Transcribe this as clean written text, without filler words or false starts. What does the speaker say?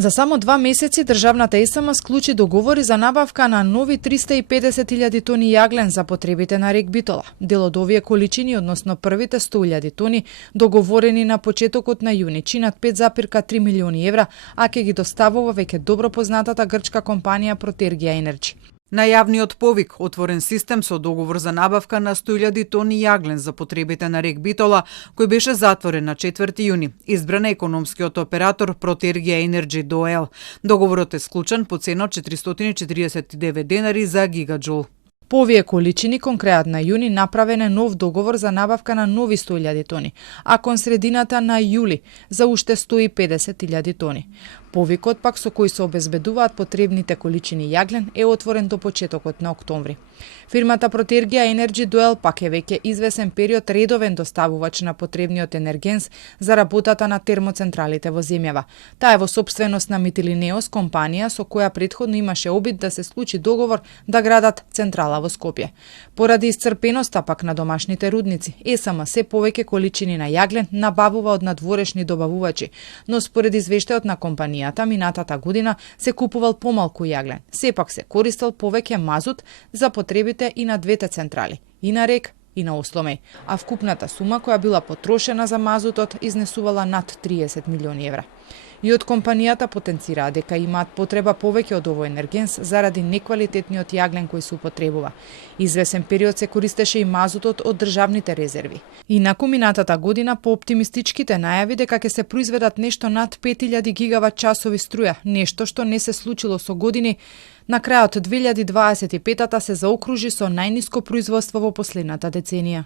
За само 2 месеци државната ЕСМ склучи договори за набавка на нови 350.000 тони јаглен за потребите на рек Битола. Дел од овие количини, односно првите 100.000 тони, договорени на почетокот на јуни, чинат 5,3 милиони евра, а ќе ги доставува веќе добро познатата грчка компанија Protergia Energy. На јавниот повик, отворен систем со договор за набавка на 100.000 тони јаглен за потребите на рек Битола, кој беше затворен на 4 јуни, избран е економскиот оператор Protergia Energy ДОЕЛ. Договорот е склучен по цена од 449 денари за гигаджул. По овие количини, кон крајот на јуни направен е нов договор за набавка на нови 100.000 тони, а кон средината на јули за уште 150.000 тони. Повикот пак со кој се обезбедуваат потребните количини јаглен е отворен до почетокот на октомври. Фирмата Protergia Energy ДОЕЛ пак е веќе извесен период редовен доставувач на потребниот енергенс за работата на термоцентралите во земјава. Таа е во сопственост на Митилинеос, компанија со која претходно имаше обид да се склучи договор да градат централа во Скопје. Поради исцрпеноста пак на домашните рудници, ЕСМ се повеќе количини на јаглен набавува од надворешни добавувачи, но според извештајот на компанијата минатата година се купувал помалку јаглен. Сепак се користел повеќе мазут за потребите и на двете централи, и на рек и на Осломеј, а вкупната сума која била потрошена за мазутот изнесувала над 30 милиони евра. И од компанијата потенцираа дека имаат потреба повеќе од овој енергенс заради неквалитетниот јаглен кој се употребува. Извесен период се користеше и мазутот од државните резерви. Инаку минатата година по оптимистичките најави дека ќе се произведат нешто над 5000 гигават часови струја, нешто што не се случило со години, на крајот 2025-та се заокружи со најниско производство во последната деценија.